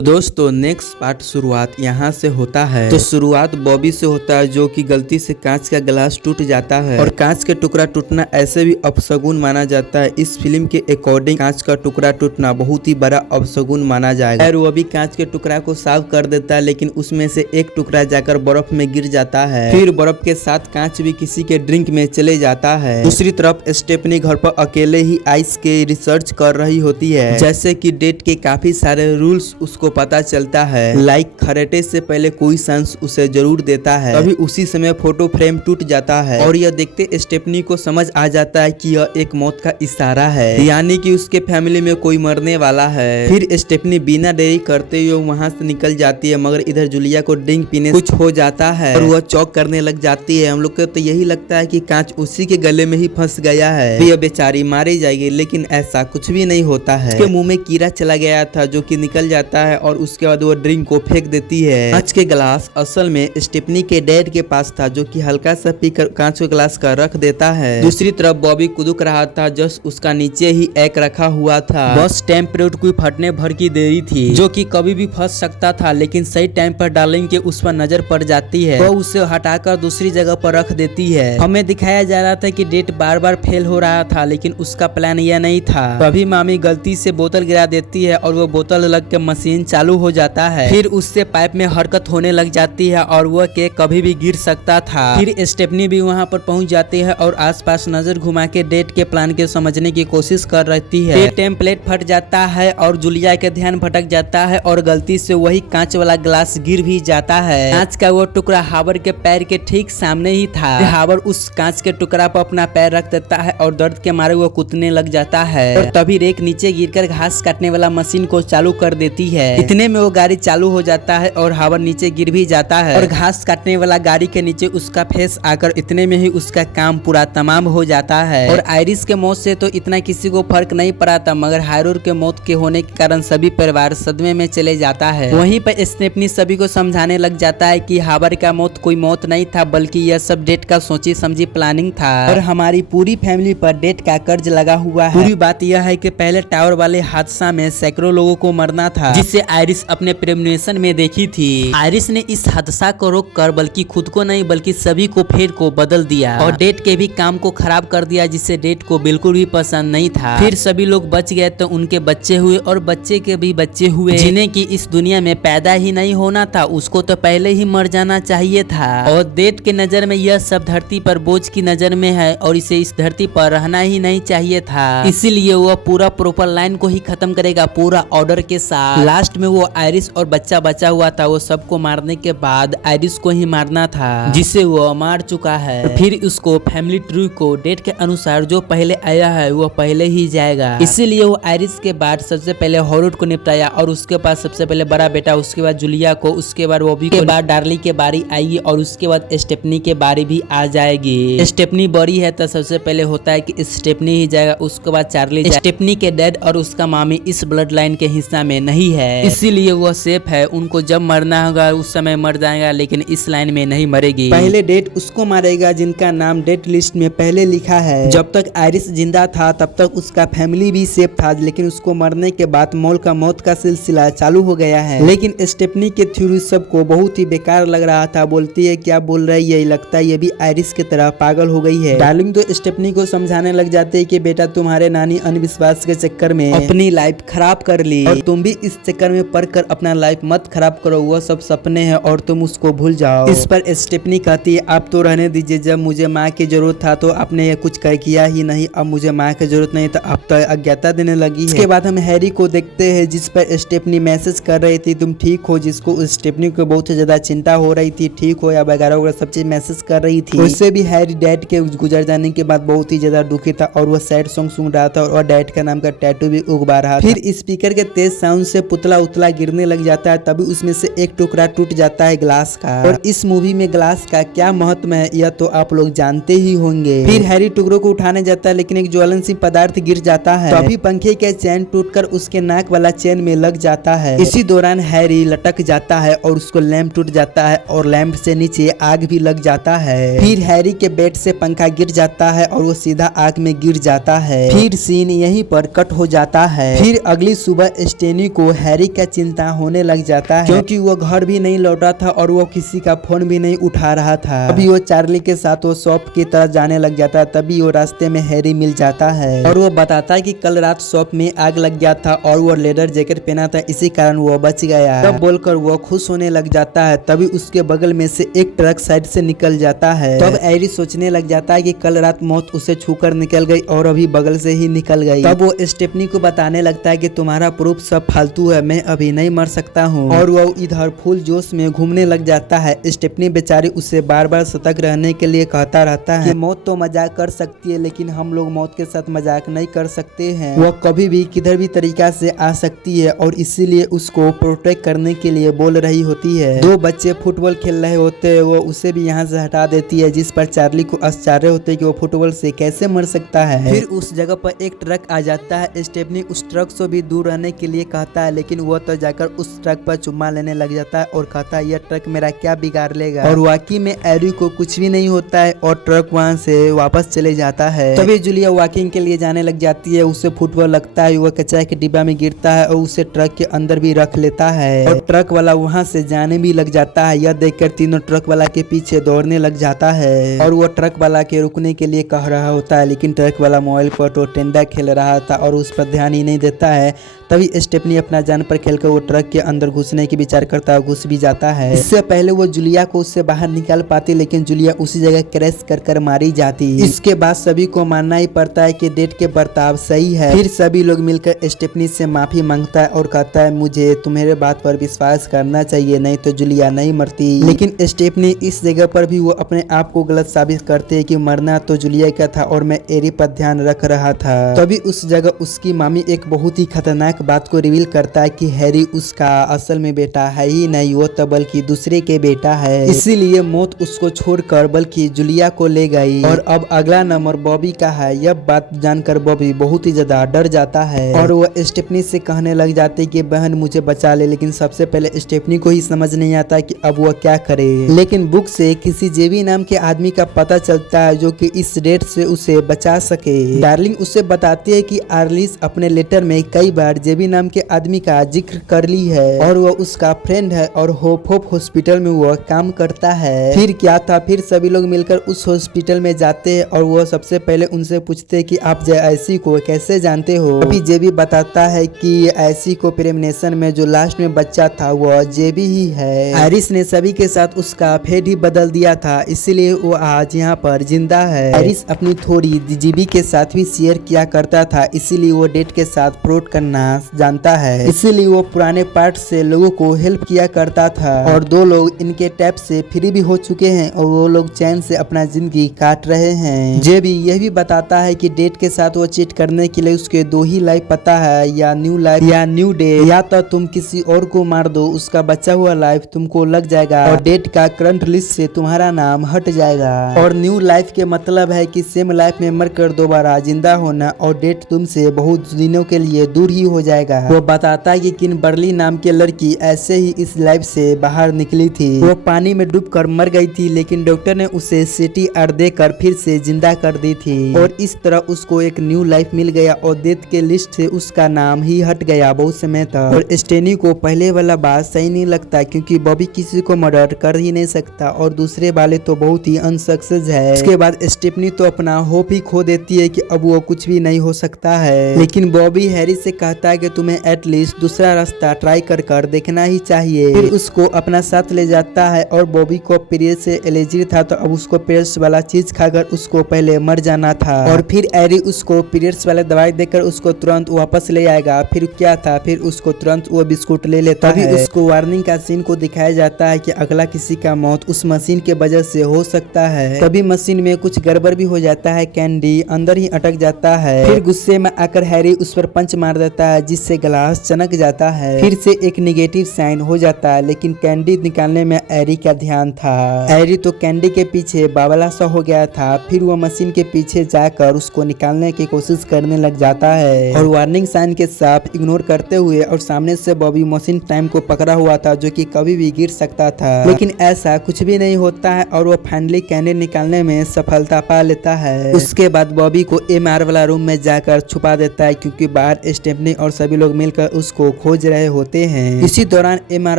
दोस्तों next part शुरुआत यहाँ से होता है। तो शुरुआत बॉबी से होता है जो कि गलती से कांच का ग्लास टूट जाता है और कांच के टुकड़ा टूटना ऐसे भी अपशगुन माना जाता है। इस फिल्म के अकॉर्डिंग कांच का टुकड़ा टूटना बहुत ही बड़ा अपशगुन माना जाएगा। और वो भी कांच के टुकड़ा को साफ कर देता है, लेकिन उसमें से एक टुकड़ा जाकर बर्फ में गिर जाता है। फिर बर्फ के साथ कांच भी किसी के ड्रिंक में चले जाता है। दूसरी तरफ स्टेफनी घर पर अकेले ही आइस के रिसर्च कर रही होती है, जैसे कि डेट के काफी सारे रूल्स उसको पता चलता है। लाइक खरेटे से पहले कोई सांस उसे जरूर देता है। तभी उसी समय फोटो फ्रेम टूट जाता है और यह देखते स्टेफनी को समझ आ जाता है कि यह एक मौत का इशारा है, यानी कि उसके फैमिली में कोई मरने वाला है। फिर स्टेफनी बिना देरी करते हुए वहाँ से निकल जाती है, मगर इधर जूलिया को ड्रिंक पीने कुछ हो जाता है और वह चौक करने लग जाती है। हम लोग को तो यही लगता है कि कांच उसी के गले में ही फंस गया है, यह बेचारी मारी जाएगी, लेकिन ऐसा कुछ भी नहीं होता है। उसके मुंह में कीड़ा चला गया था जो कि निकल जाता है और उसके बाद वो ड्रिंक को फेंक देती है। कांच के गिलास असल में स्टेफनी के डैड के पास था, जो कि हल्का सा पीकर कांच के गिलास का रख देता है। दूसरी तरफ बॉबी कुदुक रहा था, जस्ट उसका नीचे ही एक रखा हुआ था। बस टाइम पीरियड कोई फटने भर की देरी थी, जो कि कभी भी फंस सकता था, लेकिन सही टाइम पर डार्लिंग के उस पर नजर पड़ जाती है। वो उसे हटाकर दूसरी जगह पर रख देती है। हमें दिखाया जा रहा था कि डेट बार बार फेल हो रहा था, लेकिन उसका प्लान यह नहीं था। तभी मामी गलती से बोतल गिरा देती है और वो बोतल लग के मशीन चालू हो जाता है। फिर उससे पाइप में हरकत होने लग जाती है और वह केक कभी भी गिर सकता था। फिर स्टेफनी भी वहां पर पहुंच जाती है और आसपास नजर घुमा के डेट के प्लान के समझने की कोशिश कर रही है। टेम्पलेट फट जाता है और जूलिया के ध्यान भटक जाता है और गलती से वही कांच वाला ग्लास गिर भी जाता है। कांच का वो टुकड़ा हावर के पैर के ठीक सामने ही था। हावर उस कांच के टुकड़ा पर अपना पैर रख देता है और दर्द के मारे वो कूदने लग जाता है और तभी रेक नीचे गिरकर घास काटने वाला मशीन को चालू कर देती है। इतने में वो गाड़ी चालू हो जाता है और हावर नीचे गिर भी जाता है और घास काटने वाला गाड़ी के नीचे उसका फेस आकर इतने में ही उसका काम पूरा तमाम हो जाता है। और आयरिस के मौत से तो इतना किसी को फर्क नहीं पड़ा था, मगर हायरोर के मौत के होने के कारण सभी परिवार सदमे में चले जाता है। वहीं पर स्टेफनी सभी को समझाने लग जाता है कि हावर का मौत कोई मौत नहीं था, बल्कि यह सब डेट का सोची समझी प्लानिंग था और हमारी पूरी फैमिली पर डेट का कर्ज लगा हुआ है। पूरी बात यह है कि पहले टावर वाले हादसा में सैकड़ों लोगों को मरना था, जिससे आयरिस अपने प्रेमनेशन में देखी थी। आयरिस ने इस हादसा को रोक कर बल्कि खुद को नहीं बल्कि सभी को फेट को बदल दिया और डेट के भी काम को खराब कर दिया, जिससे डेट को बिल्कुल भी पसंद नहीं था। फिर सभी लोग बच गए तो उनके बच्चे हुए और बच्चे के भी बच्चे हुए, जिन्हें की इस दुनिया में पैदा ही नहीं होना था, उसको तो पहले ही मर जाना चाहिए था। और डेट के नजर में यह सब धरती पर बोझ की नजर में है और इसे इस धरती पर रहना ही नहीं चाहिए था। इसीलिए वह पूरा प्रॉपर लाइन को ही खत्म करेगा पूरा ऑर्डर के साथ। लास्ट में वो आयरिस और बच्चा बचा हुआ था, वो सबको मारने के बाद आयरिस को ही मारना था, जिसे वो मार चुका है। फिर उसको फैमिली ट्री को डेट के अनुसार जो पहले आया है वो पहले ही जाएगा। इसीलिए वो आयरिस के बाद सबसे पहले हॉरोड को निपटाया और उसके बाद सबसे पहले बड़ा बेटा, उसके बाद जूलिया को, उसके बाद बॉबी के बाद डार्ली के बारी आएगी और उसके बाद स्टेफनी के बारी भी आ जाएगी। स्टेफनी बड़ी है तो सबसे पहले होता है कि स्टेफनी ही जाएगा, उसके बाद चार्ली। स्टेफनी के डैड और उसका मामी इस ब्लड लाइन के हिस्सा में नहीं है, इसीलिए वो सेफ है। उनको जब मरना होगा उस समय मर जाएगा, लेकिन इस लाइन में नहीं मरेगी। पहले डेट उसको मारेगा जिनका नाम डेट लिस्ट में पहले लिखा है। जब तक आयरिस जिंदा था तब तक उसका फैमिली भी सेफ था, लेकिन उसको मरने के बाद मॉल का मौत का सिलसिला चालू हो गया है। लेकिन स्टेफनी के थ्योरी सबको बहुत ही बेकार लग रहा था। बोलती है क्या बोल रही है, लगता है ये भी आयरिस की तरह पागल हो गई है। डार्लिंग तो स्टेफनी को समझाने लग जाते है कि बेटा तुम्हारे नानी अंधविश्वास के चक्कर में अपनी लाइफ खराब कर ली और तुम भी इस चक्कर में पड़कर अपना लाइफ मत खराब करो, वो सब सपने हैं और तुम उसको भूल जाओ। इस पर स्टेफनी कहती है आप तो रहने दीजिए, जब मुझे माँ की जरूरत था तो आपने ये कुछ किया ही नहीं, अब मुझे माँ की जरूरत नहीं तो अब तो अज्ञाता देने लगी है। इसके बाद हम हैरी को देखते हैं, जिस पर स्टेफनी मैसेज कर रही थी तुम ठीक हो, जिसको स्टेफनी को बहुत ज्यादा चिंता हो रही थी, ठीक हो या वगैरह वगैरह सब चीज मैसेज कर रही थी। उससे भी हैरी डैड के गुजर जाने के बाद बहुत ही ज्यादा दुखी था और वह सैड सॉन्ग सुन रहा था और डैड का नाम का टैटू भी उगवा रहा था। फिर स्पीकर के तेज साउंड से पुतला उतला गिरने लग जाता है, तभी उसमें से एक टुकड़ा टूट जाता है ग्लास का। और इस मूवी में ग्लास का क्या महत्व है यह तो आप लोग जानते ही होंगे। फिर हैरी टुकड़ों को उठाने जाता है, लेकिन एक ज्वलनशील पदार्थ गिर जाता है, तभी पंखे के चैन टूटकर उसके नाक वाला चैन में लग जाता है। इसी दौरान हैरी लटक जाता है और उसको लैंप टूट जाता है और लैंप से नीचे आग भी लग जाता है। फिर हैरी के बेड से पंखा गिर जाता है और वो सीधा आग में गिर जाता है। फिर सीन यहीं पर कट हो जाता है। फिर अगली सुबह स्टेनी को हैरी का चिंता होने लग जाता है, क्योंकि वो घर भी नहीं लौटा था और वो किसी का फोन भी नहीं उठा रहा था। अभी वो चार्ली के साथ वो शॉप की तरफ जाने लग जाता है। तभी वो रास्ते में हैरी मिल जाता है और वो बताता है कि कल रात शॉप में आग लग गया था और वो लेदर जैकेट पहना था, इसी कारण वो बच गया। तब बोलकर वो खुश होने लग जाता है। तभी उसके बगल में से एक ट्रक साइड से निकल जाता है। तब हैरी सोचने लग जाता है कि कल रात मौत उसे छूकर निकल गई और अभी बगल से ही निकल गई। तब वो स्टेफनी को बताने लगता है कि तुम्हारा प्रूफ सब फालतू है, मैं अभी नहीं मर सकता हूँ। और वो इधर फुल जोश में घूमने लग जाता है। स्टेफनी बेचारी उसे बार बार सतर्क रहने के लिए कहता रहता है कि मौत तो मजाक कर सकती है, लेकिन हम लोग मौत के साथ मजाक नहीं कर सकते हैं। वो कभी भी किधर भी तरीका से आ सकती है और इसीलिए उसको प्रोटेक्ट करने के लिए बोल रही होती है। दो बच्चे फुटबॉल खेल रहे होते हैं, वो उसे भी यहाँ से हटा देती है, जिस पर चार्ली को आश्चर्य होते है कि वो फुटबॉल से कैसे मर सकता है। फिर उस जगह पर एक ट्रक आ जाता है। स्टेफनी उस ट्रक से भी दूर रहने के लिए कहता है, लेकिन वो तो जाकर उस ट्रक पर चुम्मा लेने लग जाता है और कहता है यह ट्रक मेरा क्या बिगाड़ लेगा। और वाकई में हैरी को कुछ भी नहीं होता है और ट्रक वहाँ से वापस चले जाता है। तभी जूलिया वॉकिंग के लिए जाने लग जाती है। उसे फुटबॉल लगता है, वो कचरा के डिब्बा में गिरता है और उसे ट्रक के अंदर भी रख लेता है और ट्रक वाला वहाँ से जाने भी लग जाता है। यह देखकर तीनों ट्रक वाला के पीछे दौड़ने लग जाता है और वो ट्रक वाला के रुकने के लिए कह रहा होता है, लेकिन ट्रक वाला मोबाइल पर तो टेंडा खेल रहा था और उस पर ध्यान ही नहीं देता है। तभी स्टेफनी अपना जान पर खेलकर वो ट्रक के अंदर घुसने की विचार करता है, घुस भी जाता है। इससे पहले वो जूलिया को उससे बाहर निकाल पाती, लेकिन जूलिया उसी जगह क्रैश कर मारी जाती। इसके बाद सभी को मानना ही पड़ता है कि डेट के बर्ताव सही है। फिर सभी लोग मिलकर स्टेफनी से माफी मांगता है और कहता है मुझे तुम्हारे बात पर विश्वास करना चाहिए, नहीं तो जूलिया नहीं मरती। लेकिन स्टेफनी इस जगह पर भी वो अपने आप को गलत साबित करते है कि मरना तो जूलिया का था और मैं हैरी पर ध्यान रख रहा था। तभी उस जगह उसकी मामी एक बहुत ही खतरनाक बात को रिवील करता है कि हैरी उसका असल में बेटा है ही नहीं, वो तो बल्कि दूसरे के बेटा है। इसीलिए मौत उसको छोड़कर बल्कि जूलिया को ले गई। और अब अगला नंबर बॉबी का है। यह बात जानकर बॉबी बहुत ही ज्यादा डर जाता है और वो स्टेफनी से कहने लग जाते कि बहन मुझे बचा ले। लेकिन सबसे पहले स्टेफनी को ही समझ नहीं आता कि अब वह क्या करे। लेकिन बुक से किसी जेबी नाम के आदमी का पता चलता है जो कि इस डेट से उसे बचा सके। डार्लिंग उसे बताती है कि आर्लिस अपने लेटर में कई बार जेबी नाम के आदमी का जिक्र कर ली है और वह उसका फ्रेंड है और होप हॉस्पिटल में वह काम करता है। फिर क्या था, फिर सभी लोग मिलकर उस हॉस्पिटल में जाते हैं और वह सबसे पहले उनसे पूछते हैं कि आप जैसी को कैसे जानते हो। अभी जेबी बताता है कि ऐसी को प्रेमनेशन में जो लास्ट में बच्चा था वह जेबी ही है। आयरिस ने सभी के साथ उसका फेड ही बदल दिया था, इसीलिए वो आज यहाँ पर जिंदा है। आयरिस अपनी थोड़ी जेबी के साथ भी शेयर किया करता था, इसीलिए वो डेट के साथ फ्रॉड करना जानता है। इसीलिए वो पुराने पार्ट से लोगों को हेल्प किया करता था और दो लोग इनके टैप से फ्री भी हो चुके हैं और वो लोग चैन से अपना जिंदगी काट रहे हैं। जेबी यह भी बताता है कि डेट के साथ वो चीट करने के लिए उसके दो ही लाइफ पता है, या न्यू लाइफ या न्यू डे। या तो तुम किसी और को मार दो, उसका बचा हुआ लाइफ तुमको लग जाएगा और डेट का करंट लिस्ट से तुम्हारा नाम हट जाएगा। और न्यू लाइफ के मतलब है कि सेम लाइफ में मरकर दोबारा जिंदा होना और डेट तुमसे बहुत दिनों के लिए दूर ही हो जाएगा। वो बताता है कि किम्बर्ली नाम की लड़की ऐसे ही इस लाइफ से बाहर निकली थी। वो पानी में डूबकर मर गई थी, लेकिन डॉक्टर ने उसे CTR देकर फिर से जिंदा कर दी थी और इस तरह उसको एक न्यू लाइफ मिल गया और डेथ के लिस्ट से उसका नाम ही हट गया बहुत समय तक। और स्टेनी को पहले वाला बात सही नहीं लगता क्योंकि बॉबी किसी को मर्डर कर ही नहीं सकता और दूसरे वाले तो बहुत ही अनसक्सेस है। उसके बाद स्टेफनी तो अपना होप ही खो देती है कि अब वो कुछ भी नहीं हो सकता है। लेकिन बॉबी हैरी से कहता है कि तुम्हें एटलीस्ट दूसरा रास्ता ट्राई कर देखना ही चाहिए। फिर उसको अपना साथ ले जाता है और बॉबी को पीरियड से एलर्जी था तो अब उसको पीरियड्स वाला चीज खाकर उसको पहले मर जाना था। और फिर हैरी उसको पीरियड्स वाले दवाई देकर उसको तुरंत वापस ले आएगा। फिर क्या था, फिर उसको तुरंत वो बिस्कुट ले लेता है। तभी उसको वार्निंग का सीन को दिखाया जाता है कि अगला किसी का मौत उस मशीन के वजह से हो सकता है। तभी मशीन में कुछ गड़बड़ भी हो जाता है, कैंडी अंदर ही अटक जाता है। फिर गुस्से में आकर हैरी उस पर पंच मार देता है जिससे ग्लास चनक जाता है। फिर से एक निगेटिव साइन हो जाता है, लेकिन कैंडी निकालने में हैरी का ध्यान था। हैरी तो कैंडी के पीछे बावला सा हो गया था। फिर वो मशीन के पीछे जाकर उसको निकालने की कोशिश करने लग जाता है और वार्निंग साइन के साथ इग्नोर करते हुए और सामने से बॉबी मशीन टाइम को पकड़ा हुआ था जो कि कभी भी गिर सकता था, लेकिन ऐसा कुछ भी नहीं होता है और वो फाइनली कैंडी निकालने में सफलता पा लेता है। उसके बाद बॉबी को MR वाला रूम में जाकर छुपा देता है क्योंकि बाहर स्टेफनी और सभी लोग मिलकर उसको खोज रहे होते हैं। इसी दौरान MR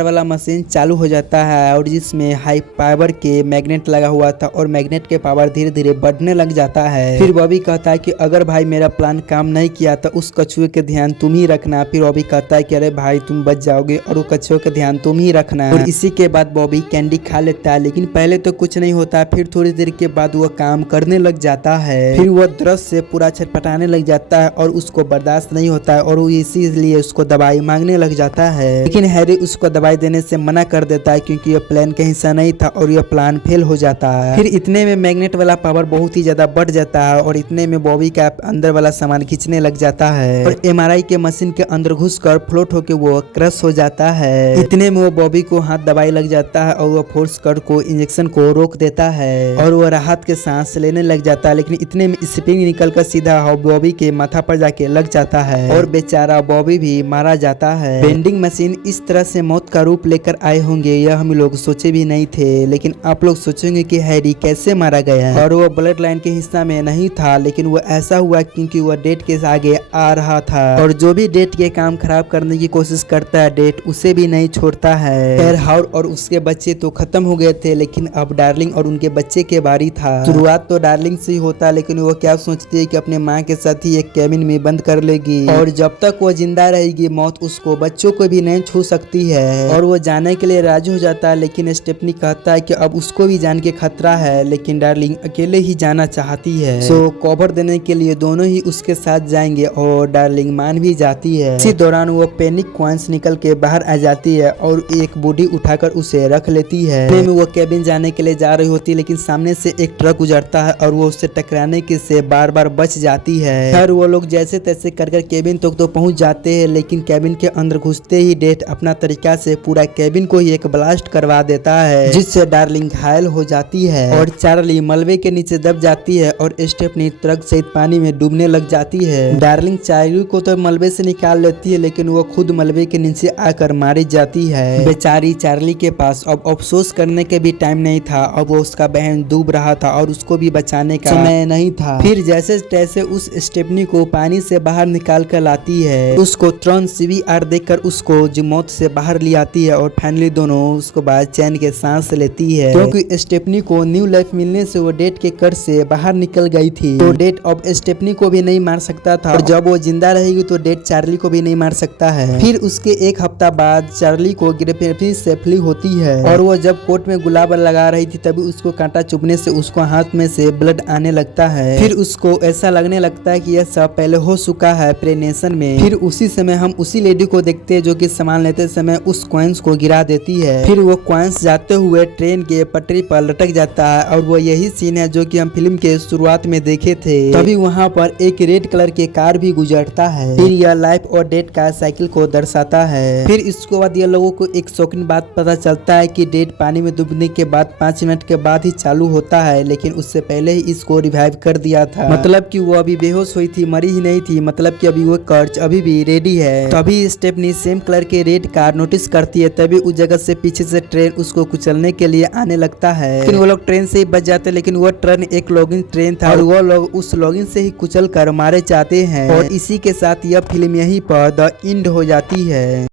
वाला मशीन चालू हो जाता है और जिसमें हाई पावर के मैग्नेट लगा हुआ था और मैग्नेट के पावर धीरे धीरे बढ़ने लग जाता है। फिर बॉबी कहता है कि अगर भाई मेरा प्लान काम नहीं किया तो उस कछुए के ध्यान तुम ही रखना। फिर बॉबी कहता है कि अरे भाई तुम बच जाओगे और वो कछुए का ध्यान तुम ही रखना। और इसी के बाद बॉबी कैंडी खा लेता है, लेकिन पहले तो कुछ नहीं होता। फिर थोड़ी देर के बाद वो काम करने लग जाता है। फिर वो दर्द से पूरा छटपटाने लग जाता है और उसको बर्दाश्त नहीं होता है और वो इसीलिए उसको दवाई मांगने लग जाता है। लेकिन हैरी उसको दवाई देने से मना कर देता है क्योंकि यह प्लान का हिस्सा नहीं था और यह प्लान फेल हो जाता है। फिर इतने में मैग्नेट वाला पावर बहुत ही ज्यादा बढ़ जाता है और इतने में बॉबी का अंदर वाला सामान खींचने लग जाता है और MRI के मशीन के अंदर घुसकर फ्लोट होकर वो क्रश हो जाता है। इतने में वो बॉबी को हाथ दवाई लग जाता है और वो फोर्स कर को इंजेक्शन को रोक देता है और वो राहत के सांस लेने लग जाता है। लेकिन इतने में स्प्रिंग निकलकर सीधा बॉबी के माथा पर जाके लग जाता है और बेचारा बॉबी भी मारा जाता है। बेंडिंग मशीन इस तरह से मौत का रूप लेकर आए होंगे यह हम लोग सोचे भी नहीं थे। लेकिन आप लोग सोचेंगे कि हैरी कैसे मारा गया और वो ब्लड लाइन के हिस्सा में नहीं था, लेकिन वो ऐसा हुआ क्योंकि वो डेट के आगे आ रहा था और जो भी डेट के काम खराब करने की कोशिश करता है डेट उसे भी नहीं छोड़ता है। खैर हाउर और उसके बच्चे तो खत्म हो गए थे, लेकिन अब डार्लिंग और उनके बच्चे के बारी था। शुरुआत तो डार्लिंग से ही होता, लेकिन वो क्या सोचती है कि अपने माँ के साथ ही एक कैबिन में बंद कर लेगी और जब तक वो जिंदा रहेगी मौत उसको बच्चों को भी नहीं छू सकती है और वो जाने के लिए राजी हो जाता है। लेकिन स्टेफनी कहता है कि अब उसको भी जान के खतरा है, लेकिन डार्लिंग अकेले ही जाना चाहती है। सो कवर देने के लिए दोनों ही उसके साथ जाएंगे और डार्लिंग मान भी जाती है। इसी दौरान वो पैनिक कॉइंस निकल के बाहर आ जाती है और एक बूढ़ी उठाकर उसे रख लेती है। में वो कैबिन जाने के लिए जा रही होती है, लेकिन सामने से एक ट्रक गुजरता है और वो उससे टकराने के से बार बार बच जाती है। खैर वो लोग जैसे तैसे कर कैबिन तक तो पहुंच जाते हैं, लेकिन कैबिन के अंदर घुसते ही डेट अपना तरीका से पूरा कैबिन को ही एक ब्लास्ट करवा देता है, जिससे डार्लिंग घायल हो जाती है और चार्ली मलबे के नीचे दब जाती है और स्टेफनी ट्रक सहित पानी में डूबने लग जाती है। डार्लिंग चार्ली को तो मलबे से निकाल लेती है, लेकिन वो खुद मलबे के नीचे आकर मारी जाती है। बेचारी चार्ली के पास अब अफसोस करने के भी टाइम नहीं था। अब वो उसका बहन डूब रहा था और उसको भी बचाने का समय नहीं था। फिर जैसे तैसे उस स्टेफनी को पानी से बाहर निकाल कर लाती है। उसको तुरंत CVR देकर उसको जो मौत से बाहर ले आती है और फाइनली दोनों उसको बाद चैन के सांस लेती है, क्योंकि स्टेफनी को न्यू लाइफ मिलने से वो डेट के कर्ज से बाहर निकल गई थी। तो डेट अब स्टेफनी को भी नहीं मार सकता था और जब वो जिंदा रहेगी तो डेट चार्ली को भी नहीं मार सकता है। फिर उसके एक हफ्ता बाद चार्ली को गिरफ्तारी सेफली होती है और वो जब कोर्ट में गुलाब लगा रही थी तभी उसको कांटा चुभने से उसको हाथ में से ब्लड आने लगता है। फिर उसको ऐसा लगने लगता है कि यह सब पहले हो चुका है प्रेनेशन में। फिर उसी समय हम उसी लेडी को देखते हैं जो कि सामान लेते समय उस कॉइंस को गिरा देती है। फिर वो कॉइंस जाते हुए ट्रेन के पटरी पर लटक जाता है और वो यही सीन है जो कि हम फिल्म के शुरुआत में देखे थे। तभी वहाँ पर एक रेड कलर के कार भी गुजरता है। फिर यह लाइफ और डेथ का साइकिल को दर्शाता है। फिर इसके बाद ये लोगों को एक शॉकिंग बात पता चलता है कि डेथ पानी में डूबने के बाद 5 मिनट के बाद ही चालू होता है, लेकिन उससे पहले ही इसको रिवाइव कर दिया था। मतलब कि वो अभी बेहोश हुई थी, मरी ही नहीं थी। मतलब कि अभी वो कर्ज अभी भी रेडी है। तभी स्टेफनी सेम कलर के रेड कार नोटिस करती है। तभी उस जगह से पीछे से ट्रेन उसको कुचलने के लिए आने लगता है। लेकिन वो लोग ट्रेन से ही बच जाते, लेकिन वो ट्रेन एक लॉगिन ट्रेन था और वो लोग उस लॉगिन से ही कुचल कर मारे जाते हैं। और इसी के साथ यह फिल्म यहीं पर द एंड हो जाती है।